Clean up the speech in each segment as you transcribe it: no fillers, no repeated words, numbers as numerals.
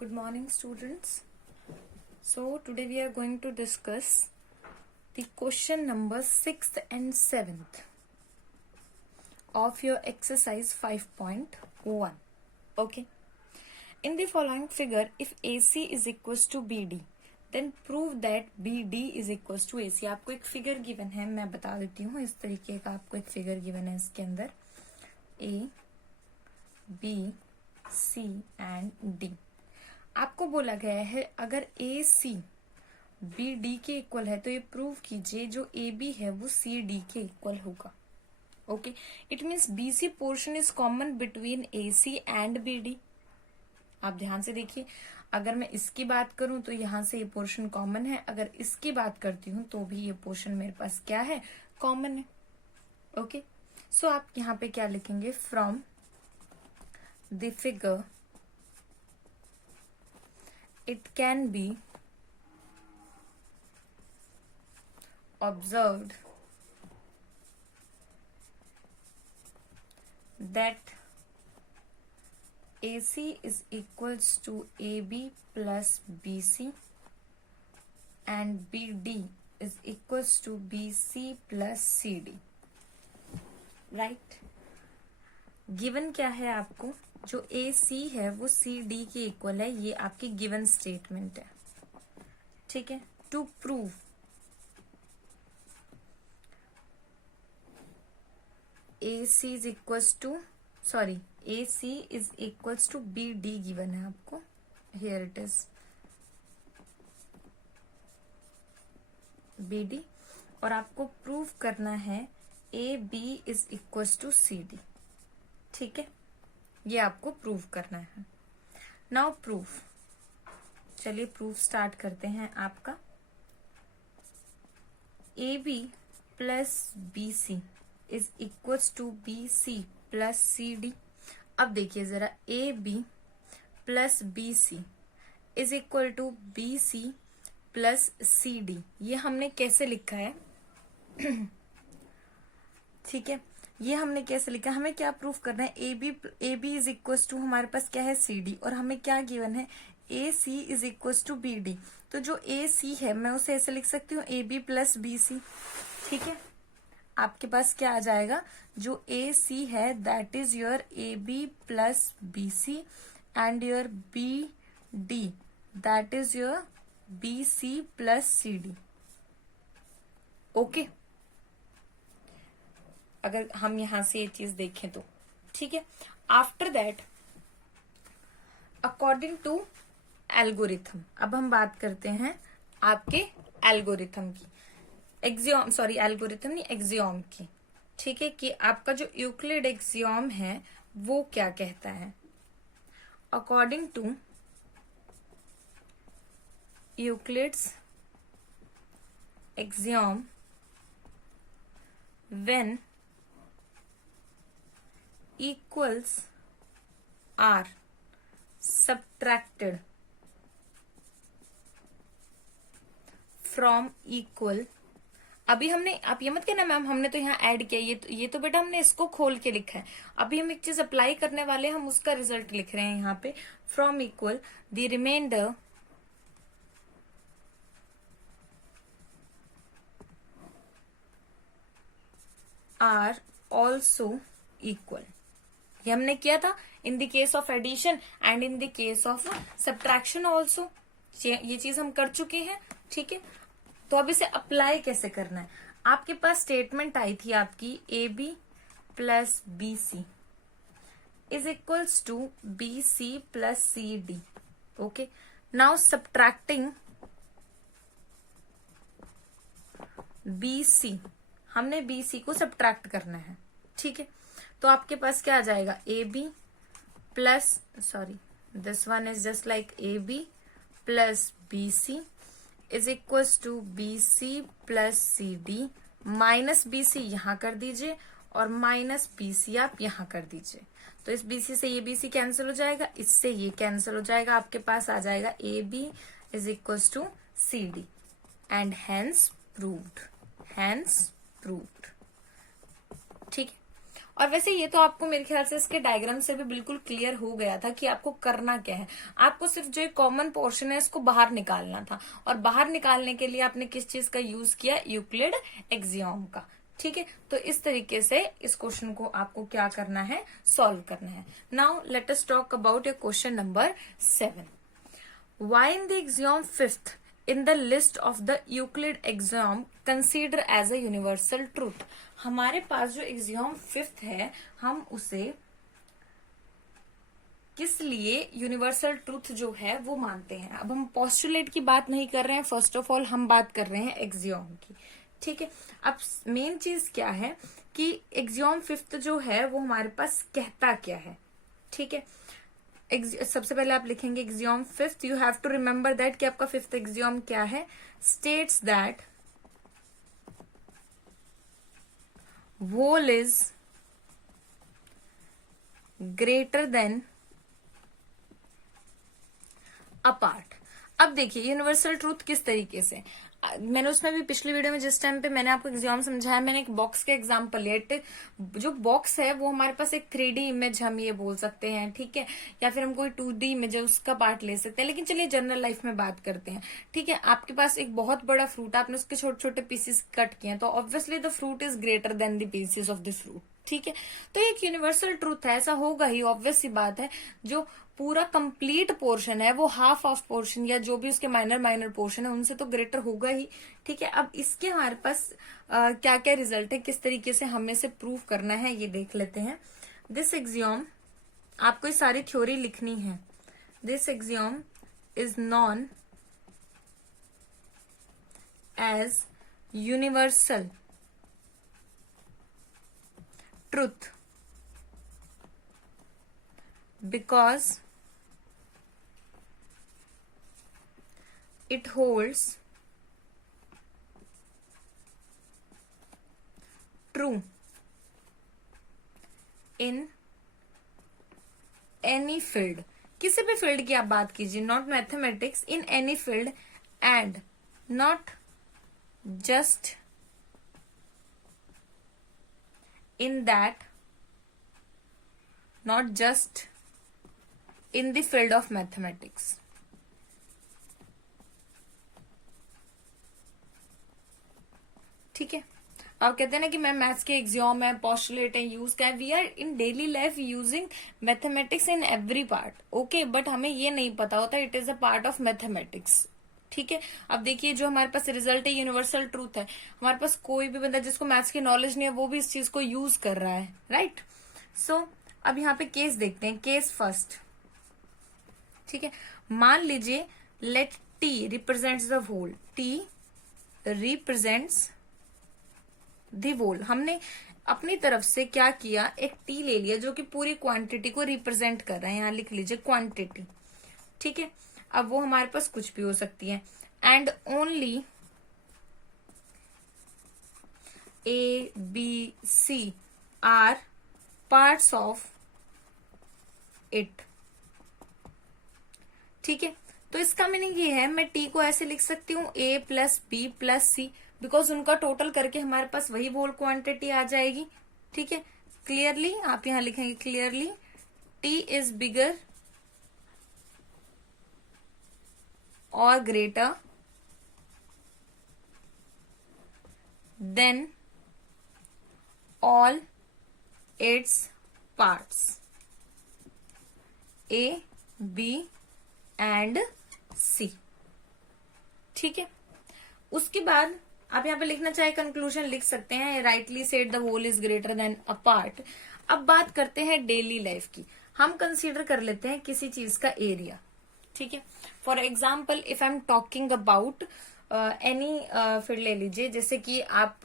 Good morning, students. So today we are going to discuss the question number 6th and 7th of your exercise 5.1. Okay. In the following figure, if AC is equals to BD, then prove that BD is equals to AC. आपको एक figure given है, मैं बता देती हूँ. इस तरीके का आपको एक फिगर गिवन है. इसके अंदर A, B, C and D. आपको बोला गया है अगर ए सी बी डी के इक्वल है तो ये प्रूव कीजिए जो ए बी है वो सी डी के इक्वल होगा. Okay, it means B C portion is common between A C and B D. आप ध्यान से देखिए, अगर मैं इसकी बात करूं तो यहां से ये पोर्शन कॉमन है, अगर इसकी बात करती हूं तो भी ये पोर्शन मेरे पास क्या है, कॉमन है. ओके, सो आप यहां पे क्या लिखेंगे, from the figure it can be observed that AC is equals to AB plus BC and BD is equals to BC plus CD. Right? Given क्या है आपको, जो ए सी है वो सी डी के इक्वल है. ये आपकी गिवन स्टेटमेंट है. ठीक है, to prove A C is equals to A C is equals to B D given है आपको. Here it is B D, और आपको प्रूव करना है A B is equals to C D. ठीक है, ये आपको प्रूव करना है. नाउ प्रूफ, चलिए प्रूफ स्टार्ट करते हैं. आपका A B plus B C is equals to B C plus C D. अब देखिए जरा, ए B plus B C is equal to B C plus C D. ये हमने कैसे लिखा है? ठीक है, ये हमने कैसे लिखा, हमें क्या प्रूफ करना है, A B is equals to हमारे पास क्या है, सी डी, और हमें क्या गिवन है, A C is equals to B D. तो जो ए सी है मैं उसे ऐसे लिख सकती हूँ, A B plus B C. ठीक है, आपके पास क्या आ जाएगा, जो ए सी है that is your A B plus B C and your B D that is your B C plus C D. Okay, अगर हम यहां से ये चीज देखें तो ठीक है. After that according to algorithm, अब हम बात करते हैं आपके एल्गोरिथम की, एल्गोरिथम नहीं, एक्सियोम की. ठीक है, कि आपका जो यूक्लिड एक्सियोम है वो क्या कहता है. According to Euclid's axiom, when equals are subtracted from equal. अभी हमने, आप ये मत कहना मैम हमने तो यहाँ ऐड किया, ये तो बेटा हमने इसको खोल के लिखा है. अभी हम एक चीज अप्लाई करने वाले हैं, हम उसका रिजल्ट लिख रहे हैं यहाँ पे. From equal the remainder are also equal. ये हमने किया था in the case of addition and in the case of subtraction also. ये चीज हम कर चुके हैं. ठीक है, तो अब इसे अप्लाई कैसे करना है. आपके पास स्टेटमेंट आई थी आपकी, A B plus B C is equals to B C plus C D. Okay, now subtracting B C, हमने बी सी को सब्ट्रैक्ट करना है. ठीक है, तो आपके पास क्या आ जाएगा, A B plus this one is just like A B plus B C is equals to B C plus C D. Minus B C यहां कर दीजिए और माइनस बी सी आप यहां कर दीजिए. तो इस बी सी से ये बी सी कैंसिल हो जाएगा, इससे ये कैंसिल हो जाएगा. आपके पास आ जाएगा A B is equals to C D and hence proved. ठीक है, और वैसे ये तो आपको मेरे ख्याल से इसके डायग्राम से भी बिल्कुल क्लियर हो गया था कि आपको करना क्या है। आपको सिर्फ जो एक कॉमन पोर्शन है इसको बाहर निकालना था, और बाहर निकालने के लिए आपने किस चीज का यूज किया, यूक्लिड एक्सियोम का। ठीक है, तो इस तरीके से इस क्वेश्चन को आपको क्या करना है, सॉल्व करना है। Now let us talk about your question number 7. Why in the axiom fifth in the list of the Euclid axiom consider as a universal truth? हमारे पास जो axiom fifth है हम उसे किस लिए यूनिवर्सल ट्रूथ जो है वो मानते हैं। अब हम पोस्टुलेट की बात नहीं कर रहे हैं, फर्स्ट ऑफ ऑल हम बात कर रहे हैं एक्सियोम की। ठीक है, अब मेन चीज क्या है कि एक्सियोम फिफ्थ जो है वो हमारे पास कहता क्या है। ठीक है, सबसे पहले आप लिखेंगे axiom fifth. You have to remember that कि आपका फिफ्थ एक्सियोम क्या है, states that whole is greater than a part. अब देखिए यूनिवर्सल ट्रूथ किस तरीके से, मैंने उसमें भी पिछली वीडियो में जिस टाइम पे मैंने आपको एग्जाम समझाया, मैंने एक बॉक्स का एग्जाम्पल लिया। जो बॉक्स है वो हमारे पास एक 3D इमेज हम ये बोल सकते हैं, ठीक है, या फिर हम कोई 2D इमेज है उसका पार्ट ले सकते हैं। लेकिन चलिए जनरल लाइफ में बात करते हैं। ठीक है, आपके पास एक बहुत बड़ा फ्रूट, आपने उसके छोटे छोटे पीसेस कट किए, तो obviously the fruit is greater then the pieces of this fruit. ठीक है, तो एक यूनिवर्सल ट्रूथ है, ऐसा होगा ही, ऑब्वियस सी बात है। जो पूरा कंप्लीट पोर्शन है वो हाफ ऑफ पोर्शन या जो भी उसके माइनर माइनर पोर्शन है उनसे तो ग्रेटर होगा ही। ठीक है, अब इसके हमारे पास क्या क्या रिजल्ट है, किस तरीके से हमें से प्रूव करना है ये देख लेते हैं। दिस एक्सियोम, आपको ये सारी थ्योरी लिखनी है। This axiom is known as universal truth because it holds true in any field, किसी भी फील्ड की आप बात कीजिए, not mathematics, in any field, and not just in that, not just in the field of mathematics. ठीक है, आप कहते हैं ना कि मैं मैथ्स के एग्जाम है, पोस्टुलेट है, यूज का है, we are in daily life using mathematics in every part, okay, but हमें ये नहीं पता होता it is a part of mathematics. ठीक है, अब देखिए जो हमारे पास रिजल्ट है यूनिवर्सल ट्रूथ है, हमारे पास कोई भी बंदा जिसको मैथ्स की नॉलेज नहीं है वो भी इस चीज को यूज कर रहा है, राइट। सो अब यहाँ पे केस देखते हैं, केस फर्स्ट। ठीक है, मान लीजिए let T represents the whole, T represents the whole. हमने अपनी तरफ से क्या किया, एक टी ले लिया जो कि पूरी क्वांटिटी को रिप्रेजेंट कर रहा है, यहां लिख लीजिए क्वांटिटी। ठीक है, अब वो हमारे पास कुछ भी हो सकती है, and only A B C are parts of it. ठीक है, तो इसका मीनिंग ये है, मैं टी को ऐसे लिख सकती हूँ A plus B plus C, because उनका टोटल करके हमारे पास वही होल क्वांटिटी आ जाएगी। ठीक है, क्लियरली आप यहां लिखेंगे, क्लियरली टी इज बिगर और greater than all its parts A B and C. ठीक है, उसके बाद आप यहाँ पे लिखना चाहे कंक्लूजन लिख सकते हैं, rightly said the whole is greater than a part. अब बात करते हैं डेली लाइफ की, हम कंसीडर कर लेते हैं किसी चीज का एरिया। ठीक है, for example if I am talking about any field ले लीजिए, जैसे कि आप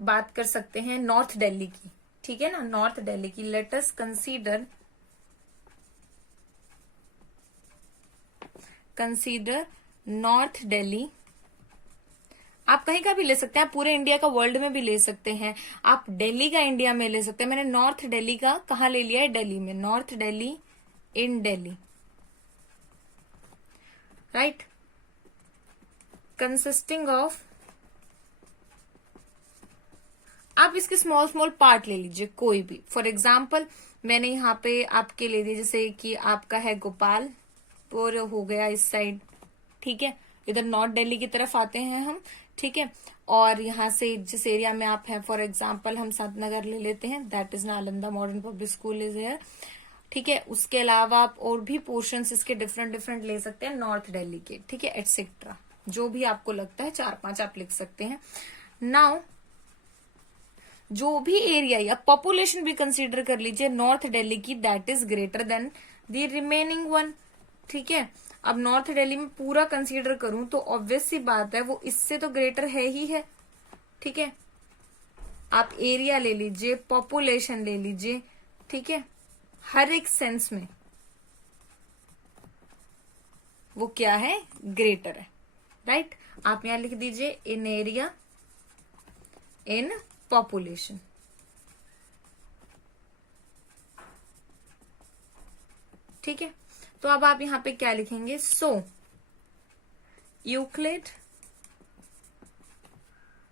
बात कर सकते हैं नॉर्थ दिल्ली की। ठीक है ना, नॉर्थ दिल्ली की, let us consider north Delhi. आप कहीं का भी ले सकते हैं, आप पूरे इंडिया का वर्ल्ड में भी ले सकते हैं, आप दिल्ली का इंडिया में ले सकते हैं। मैंने नॉर्थ दिल्ली का कहा ले लिया है, दिल्ली में, north Delhi in Delhi, right, consisting of आप इसके स्मॉल स्मॉल पार्ट ले लीजिए कोई भी। फॉर एग्जाम्पल मैंने यहाँ पे आपके ले दिया, जैसे कि आपका है गोपालपुर हो गया इस साइड, ठीक है, इधर नॉर्थ दिल्ली की तरफ आते हैं हम, ठीक है। और यहाँ से जिस एरिया में आप हैं, फॉर एग्जाम्पल हम संतनगर ले लेते हैं, that is Nalanda modern public school is here, ठीक है। उसके अलावा आप और भी पोर्शंस इसके डिफरेंट डिफरेंट ले सकते हैं नॉर्थ दिल्ली के, ठीक है, एटसेट्रा, जो भी आपको लगता है 4-5 आप लिख सकते हैं। नाउ जो भी एरिया या पॉपुलेशन भी कंसीडर कर लीजिए नॉर्थ दिल्ली की, that is greater then the remaining one, ठीक है। अब नॉर्थ दिल्ली में पूरा कंसीडर करूं तो ऑब्वियस सी बात है वो इससे तो ग्रेटर है ही है, ठीक है। आप एरिया ले लीजिए, पॉपुलेशन ले लीजिए, ठीक है, हर एक सेंस में वो क्या है, ग्रेटर है, राइट। आप यहां लिख दीजिए इन एरिया, इन पॉपुलेशन, ठीक है। तो अब आप यहां पे क्या लिखेंगे, so Euclid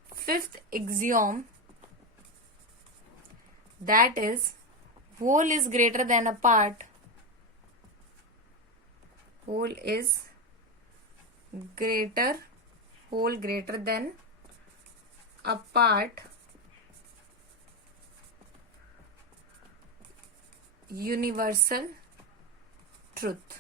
fifth axiom that is whole is greater than a part, whole is greater, whole greater than a part, universal truth.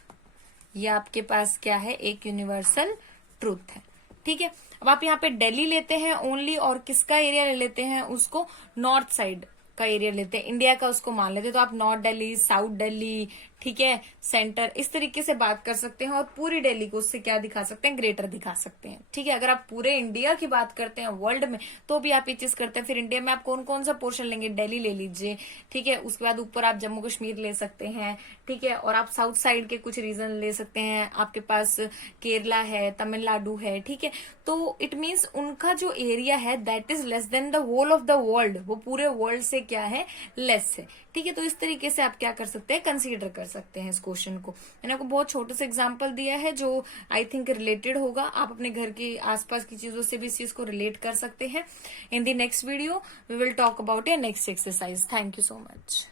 ये आपके पास क्या है, एक यूनिवर्सल ट्रूथ है, ठीक है। अब आप यहाँ पे दिल्ली लेते हैं ओनली, और किसका एरिया ले लेते हैं, उसको नॉर्थ साइड का एरिया लेते हैं, इंडिया का उसको मान लेते हैं। तो आप नॉर्थ दिल्ली, साउथ दिल्ली, ठीक है, सेंटर, इस तरीके से बात कर सकते हैं। और पूरी दिल्ली को उससे क्या दिखा सकते हैं, ग्रेटर दिखा सकते हैं, ठीक है। अगर आप पूरे इंडिया की बात करते हैं वर्ल्ड में तो भी आप ये चीज करते हैं। फिर इंडिया में आप कौन कौन सा पोर्शन लेंगे, दिल्ली ले लीजिए, ठीक है। उसके बाद ऊपर आप जम्मू कश्मीर ले सकते हैं, ठीक है। और आप साउथ साइड के कुछ रीजन ले सकते हैं, आपके पास केरला है, तमिलनाडु है, ठीक है। तो इट मीन्स उनका जो एरिया है that is less than the whole of the world, वो पूरे वर्ल्ड से क्या है, लेस है, ठीक है। तो इस तरीके से आप क्या कर सकते हैं, कंसीडर कर सकते हैं इस क्वेश्चन को। मैंने आपको बहुत छोटे से एग्जांपल दिया है जो आई थिंक रिलेटेड होगा, आप अपने घर के आसपास की चीजों से भी इस चीज को रिलेट कर सकते हैं। In the next video we will talk about your next exercise. Thank you so much.